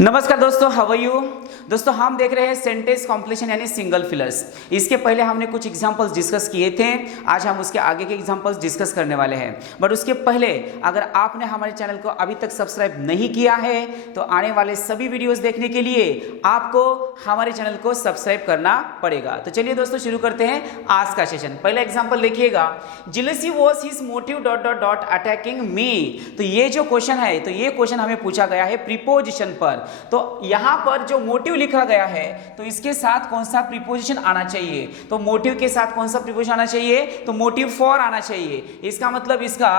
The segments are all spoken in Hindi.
नमस्कार दोस्तों, हाउ आर यू। दोस्तों हम देख रहे हैं सेंटेंस कॉम्प्लीशन यानी सिंगल फिलर्स। इसके पहले हमने कुछ एग्जांपल्स डिस्कस किए थे, आज हम उसके आगे के एग्जांपल्स डिस्कस करने वाले हैं। बट उसके पहले अगर आपने हमारे चैनल को अभी तक सब्सक्राइब नहीं किया है तो आने वाले सभी वीडियोस देखने के लिए आपको हमारे चैनल को सब्सक्राइब करना पड़ेगा। तो चलिए दोस्तों शुरू करते हैं आज का सेशन। पहला एग्जाम्पल देखिएगा, jealousy was his motive dot dot dot attacking मी। तो ये जो क्वेश्चन है, तो ये क्वेश्चन हमें पूछा गया है प्रीपोजिशन पर। तो यहां पर जो मोटिव लिखा गया है तो इसके साथ कौन सा प्रीपोजिशन आना चाहिए, तो मोटिव के साथ कौन सा प्रीपोजिशन आना चाहिए, तो मोटिव फॉर आना चाहिए। इसका मतलब इसका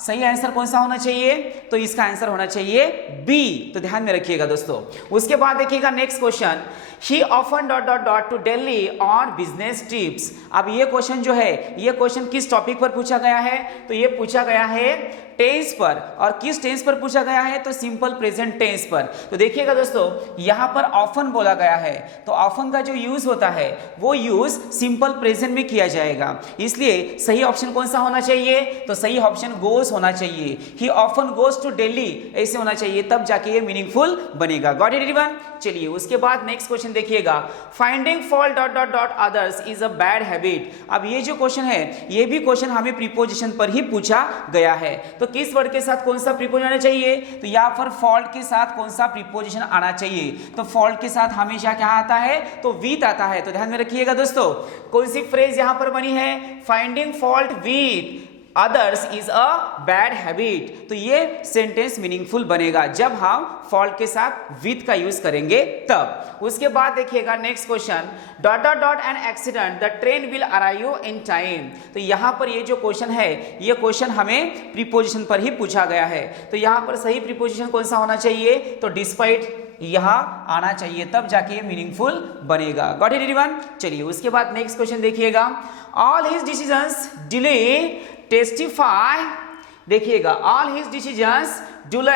सही आंसर कौन सा होना चाहिए, तो इसका आंसर होना चाहिए बी। तो ध्यान में रखिएगा दोस्तों। उसके बाद देखिएगा next question, he often dot dot dot to Delhi on business trips. अब ये क्वेश्चन जो है, ये क्वेश्चन किस टॉपिक पर पूछा गया है, तो ये पूछा गया है टेंस पर। और किस टेंस पर पूछा गया है, तो सिंपल प्रेजेंट टेंस पर। तो देखिएगा दोस्तों, यहां पर ऑफन बोला गया है, तो ऑफन का जो यूज होता है वो यूज सिंपल प्रेजेंट में किया जाएगा। इसलिए सही ऑप्शन कौन सा होना चाहिए, तो सही ऑप्शन गोस होना चाहिए। He often goes to Delhi ऐसे होना चाहिए, तब जाके ये मीनिंगफुल बनेगा। Got it everyone. चलिए उसके बाद नेक्स्ट क्वेश्चन देखिएगा, finding fault dot dot dot others is a bad habit. अब ये जो क्वेश्चन है, ये भी क्वेश्चन हमें प्रीपोजिशन पर ही पूछा गया है। तो किस वर्ड के साथ कौन सा प्रीपोजिशन आना चाहिए, तो यहाँ पर फॉल्ट के साथ कौन सा प्रीपोजिशन आना चाहिए, तो फॉल्ट के साथ हमेशा क्या आता है, तो विथ आता है। तो ध्यान में रखिएगा दोस्तों, कौन सी फ्रेज यहां पर बनी है, finding fault with others is a bad habit. तो ये सेंटेंस मीनिंगफुल बनेगा जब हम फॉल्ट के साथ विथ का यूज करेंगे तब। उसके बाद देखिएगा next question, dot dot dot an accident the train will arrive in time. तो यहां पर ये जो क्वेश्चन है, ये क्वेश्चन हमें प्रीपोजिशन पर ही पूछा गया है। तो यहां पर सही प्रीपोजिशन कौन सा होना चाहिए, तो डिस्पाइट यहां आना चाहिए, तब जाके ये मीनिंगफुल बनेगा। Got it everyone. चलिए उसके बाद नेक्स्ट क्वेश्चन देखिएगा, all his decisions delay testify. देखिएगा, all his decisions delay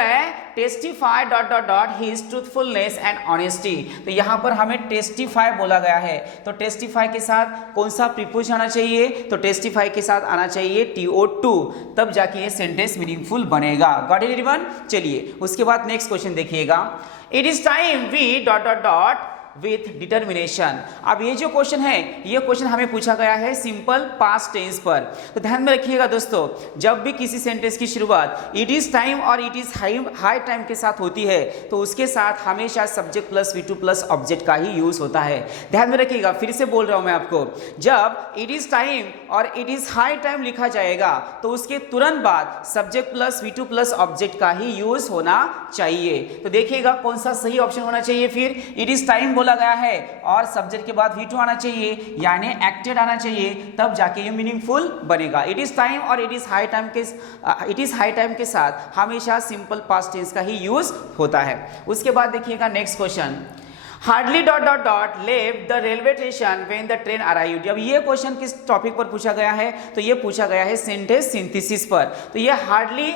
testify dot dot dot his truthfulness and honesty. तो यहां पर हमें टेस्टिफाई बोला गया है, तो टेस्टिफाई के साथ कौन सा प्रीपोजिशन आना चाहिए, तो टेस्टिफाई के साथ आना चाहिए TO2, तब जाके ये सेंटेंस मीनिंगफुल बनेगा। Got it everyone. चलिए उसके बाद नेक्स्ट क्वेश्चन देखिएगा, it is time V dot dot dot with determination. अब ये जो क्वेश्चन है, ये क्वेश्चन हमें पूछा गया है सिंपल पास्ट टेंस पर। तो ध्यान में रखिएगा दोस्तों, जब भी किसी सेंटेंस की शुरुआत इट इज टाइम और इट इज हाई टाइम के साथ होती है, तो उसके साथ हमेशा subject plus V2 plus object का ही यूज होता है। ध्यान में रखिएगा, फिर से बोल रहा हूं मैं आपको, जब इट इज टाइम और इट इज हाई टाइम लिखा जाएगा तो उसके तुरंत बाद subject plus V2 plus object का ही यूज होना चाहिए। तो देखिएगा कौन सा सही ऑप्शन होना चाहिए फिर, इट इज टाइम बोला गया है और सब्जेक्ट के बाद V2 आना चाहिए, यानी एक्टेड आना चाहिए, तब जाके ये मीनिंगफुल बनेगा। इट इज टाइम और इट इज हाई टाइम के साथ हमेशा सिंपल पास्ट टेंस का ही यूज होता है। उसके बाद देखिएगा next question, hardly dot dot dot leave the railway station when the train arrived. अब ये क्वेश्चन किस टॉपिक पर पूछा गया है, तो ये पूछा गया है सेंटेंस सिंथेसिस पर। तो ये हार्डली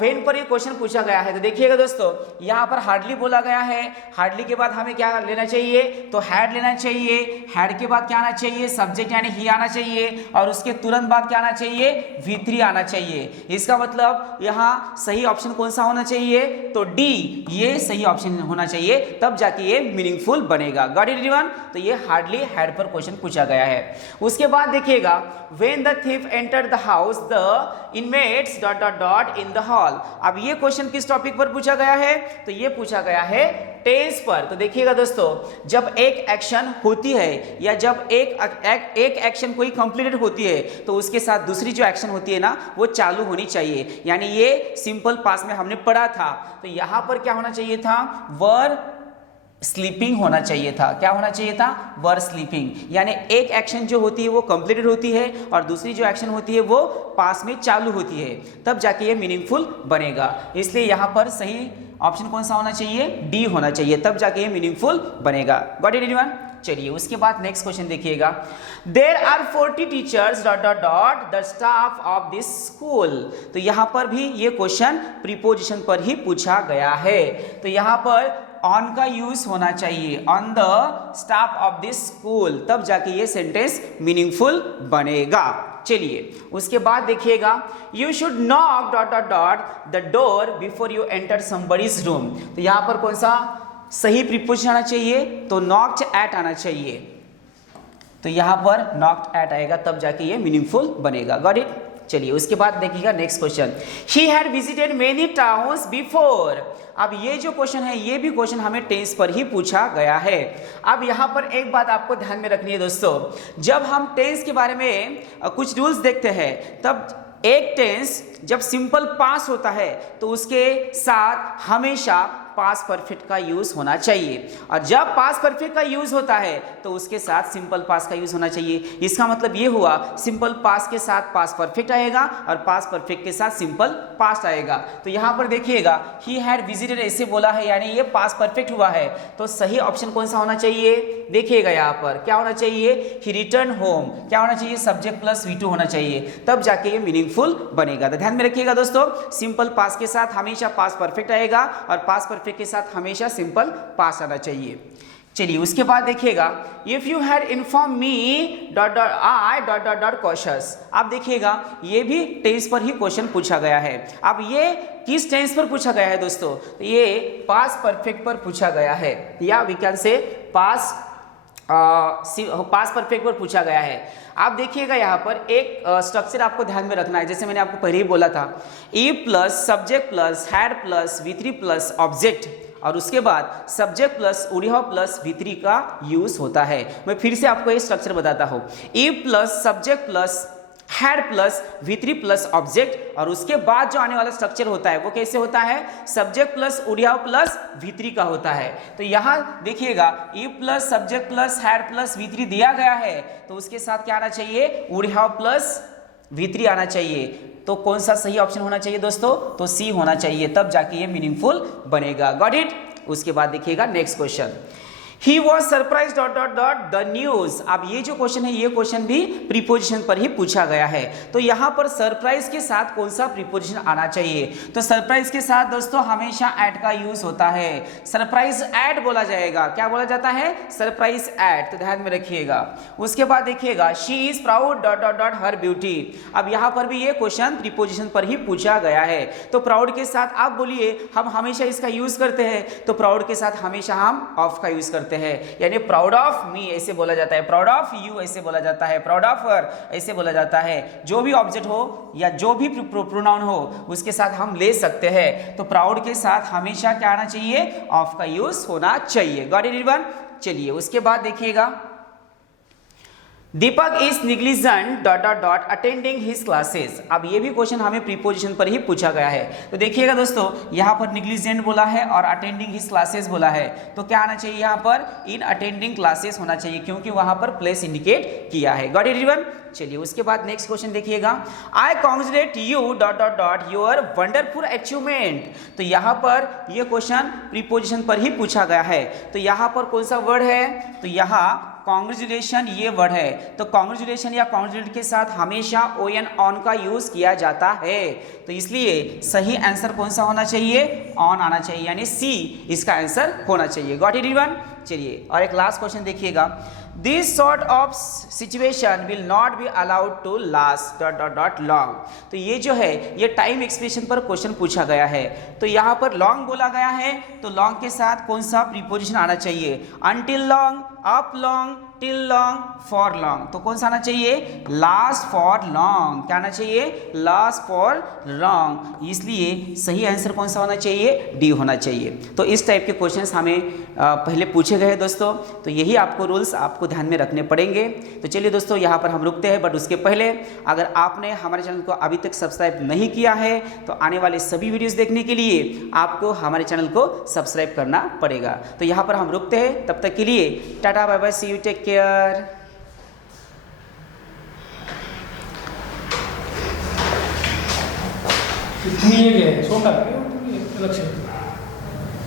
वेन पर ये क्वेश्चन पूछा गया है। तो देखिएगा दोस्तों, यहाँ पर हार्डली बोला गया है, हार्डली के बाद हमें क्या लेना चाहिए, तो हैड लेना चाहिए। हैड के बाद क्या आना चाहिए, सब्जेक्ट यानी ही आना चाहिए, और उसके तुरंत बाद क्या आना चाहिए, V3 आना चाहिए। इसका मतलब यहाँ सही ऑप्शन कौन सा होना चाहिए, तो D, ये सही ऑप्शन होना चाहिए, तब जाके ये मीनिंगफुल बनेगा। Got it everyone. तो ये हार्डली हैड पर क्वेश्चन पूछा गया है। उसके बाद देखिएगा, when the thief entered the house the inmates dot dot dot in the hall. अब ये क्वेश्चन किस टॉपिक पर पूछा गया है, तो ये पूछा गया है टेंस पर। तो देखिएगा दोस्तों, जब एक एक्शन होती है या जब एक एक्शन कोई कंप्लीटेड होती है, तो उसके साथ दूसरी जो एक्शन होती है ना, वो चालू होनी चाहिए। यानी ये सिंपल पास्ट में हमने पढ़ा था, तो यहां पर क्या होना चाहिए था, वर स्लीपिंग होना चाहिए था। क्या होना चाहिए था, वर स्लीपिंग। यानी एक एक्शन जो होती है वो कंप्लीटेड होती है और दूसरी जो एक्शन होती है वो पास में चालू होती है, तब जाके ये मीनिंगफुल बनेगा। इसलिए यहाँ पर सही ऑप्शन कौन सा होना चाहिए, D होना चाहिए, तब जाके ये मीनिंगफुल बनेगा। Got it everyone. चलिए उसके बाद नेक्स्ट क्वेश्चन देखिएगा, there are 40 teachers dot dot dot the staff of this school. तो यहाँ पर भी ये क्वेश्चन प्रीपोजिशन पर ही पूछा गया है। तो यहाँ पर ऑन का यूज होना चाहिए, on the staff of this school, तब जाके ये सेंटेंस मीनिंगफुल बनेगा। चलिए उसके बाद देखिएगा, you should knock dot dot dot the door before you enter somebody's room. तो यहाँ पर कौन सा सही प्रीपोजिशन आना चाहिए? तो नॉक्ड एट आना चाहिए। तो यहाँ पर नॉक्ड एट आएगा, तब जाके ये मीनिंगफुल बनेगा। Got it? चलिए उसके बाद देखिएगा next question, he had visited many towns before. अब ये जो क्वेश्चन है, ये भी क्वेश्चन हमें टेंस पर ही पूछा गया है। अब यहाँ पर एक बात आपको ध्यान में रखनी है दोस्तों, जब हम टेंस के बारे में कुछ रूल्स देखते हैं, तब एक टेंस जब सिंपल पास होता है तो उसके साथ हमेशा पास परफेक्ट का यूज होना चाहिए, और जब पास परफेक्ट का यूज होता है तो उसके साथ सिंपल पास का यूज होना चाहिए। इसका मतलब ये हुआ, सिंपल पास के साथ पास परफेक्ट आएगा और पास परफेक्ट के साथ सिंपल पास्ट आएगा। तो यहाँ पर देखिएगा, ही हैड विजिटेड ऐसे बोला है, यानी ये पास परफेक्ट हुआ है, तो सही ऑप्शन कौन सा होना चाहिए? देखिएगा यहाँ पर क्या होना चाहिए, ही रिटर्न होम। क्या होना चाहिए? सब्जेक्ट प्लस V2 होना चाहिए, तब जाके ये मीनिंगफुल बनेगा। तो ध्यान में रखिएगा दोस्तों, सिंपल पास के साथ हमेशा पास परफेक्ट आएगा और पास परफेक्ट के साथ हमेशा सिंपल पास आना चाहिए। चलिए उसके बाद देखिएगा, if you had inform me dot dot I dot dot dot cautious. आप देखिएगा, ये भी टेंस पर ही क्वेश्चन पूछा गया है। अब ये किस टेंस पर पूछा गया है दोस्तों? तो ये पास परफेक्ट पर पूछा गया है, या we can say pass perfect पर पूछा गया है। आप देखिएगा यहाँ पर एक स्ट्रक्चर आपको ध्यान में रखना है, जैसे मैंने आपको पहले ही बोला था, E plus subject plus had plus V3 plus object, और उसके बाद subject plus would have plus V3 का यूज होता है। मैं फिर से आपको ये स्ट्रक्चर बताता हूँ, E plus subject plus had plus V3 plus object, और उसके बाद जो आने वाला स्ट्रक्चर होता है वो कैसे होता है? Subject plus would have plus V3 का होता है। तो यहाँ देखिएगा, E plus subject plus had plus V3 दिया गया है, तो उसके साथ क्या आना चाहिए? वुड हैव प्लस V3 आना चाहिए। तो कौन सा सही ऑप्शन होना चाहिए दोस्तों? तो सी होना चाहिए, तब जाके ये मीनिंगफुल बनेगा। Got it? उसके बाद देखिएगा next question, he was surprise dot dot dot the news. अब ये जो क्वेश्चन है, ये क्वेश्चन भी प्रीपोजिशन पर ही पूछा गया है। तो यहाँ पर सरप्राइज के साथ कौन सा प्रीपोजिशन आना चाहिए? तो सरप्राइज के साथ दोस्तों हमेशा एट का यूज होता है, सरप्राइज एट बोला जाएगा। क्या बोला जाता है? Surprise eight. तो ध्यान में रखिएगा। उसके बाद देखिएगा, she is proud dot dot dot her beauty. अब यहाँ पर भी ये क्वेश्चन प्रीपोजिशन पर ही पूछा गया है। तो प्राउड के साथ आप बोलिए, हम हमेशा इसका यूज करते हैं, तो प्राउड के साथ हमेशा हम ऑफ का यूज करते हैं, यानी प्राउड ऑफ मी ऐसे बोला जाता है, प्राउड ऑफ यू ऐसे बोला जाता है, प्राउड ऑफ हर ऐसे बोला जाता है। जो भी ऑब्जेक्ट हो या जो भी प्रोनाउन हो उसके साथ हम ले सकते हैं। तो प्राउड के साथ हमेशा क्या आना चाहिए? ऑफ का यूज होना चाहिए। Got it everyone? चलिए उसके बाद देखिएगा, Deepak is negligent dot dot dot attending his classes. अब ये भी क्वेश्चन हमें प्रीपोजिशन पर ही पूछा गया है। तो देखिएगा दोस्तों, यहाँ पर निग्लिजेंट बोला है और अटेंडिंग हिज क्लासेस बोला है, तो क्या आना चाहिए? यहाँ पर इन अटेंडिंग क्लासेस होना चाहिए, क्योंकि वहां पर प्लेस इंडिकेट किया है। Got it everyone? चलिए उसके बाद नेक्स्ट क्वेश्चन देखिएगा, I congratulate you dot dot dot your wonderful achievement. तो यहाँ पर ये क्वेश्चन प्रीपोजिशन पर ही पूछा गया है। तो यहाँ पर कौन सा वर्ड है? तो यहाँ कांग्रेचुलेशन ये वर्ड है। तो कांग्रेचुलेशन या कांग्रेचुलेट के साथ हमेशा ON ऑन का यूज किया जाता है, तो इसलिए सही आंसर कौन सा होना चाहिए? ऑन आना चाहिए, यानी सी इसका आंसर होना चाहिए। Got it everyone? चलिए और एक लास्ट क्वेश्चन देखिएगा, this sort of situation will not be allowed to last dot dot dot long. तो ये जो है, ये टाइम एक्सप्रेशन पर क्वेश्चन पूछा गया है। तो यहाँ पर लॉन्ग बोला गया है, तो लॉन्ग के साथ कौन सा प्रीपोजिशन आना चाहिए? Until long, up long, till long, for long. तो कौन सा आना चाहिए? Last for long. क्या आना चाहिए? Last for long. इसलिए सही आंसर कौन सा होना चाहिए? डी होना चाहिए। तो इस टाइप के क्वेश्चंस हमें पहले पूछे गए दोस्तों, तो यही आपको रूल्स आपको ध्यान में रखने पड़ेंगे। तो चलिए दोस्तों, यहाँ पर हम रुकते हैं, बट उसके पहले अगर आपने हमारे चैनल को अभी तक सब्सक्राइब नहीं किया है तो आने वाले सभी वीडियोस देखने के लिए आपको हमारे चैनल को सब्सक्राइब करना पड़ेगा। तो यहाँ पर हम रुकते हैं, तब तक के लिए tata bye bye, see you, take care. इतनी ये छोटा अलग से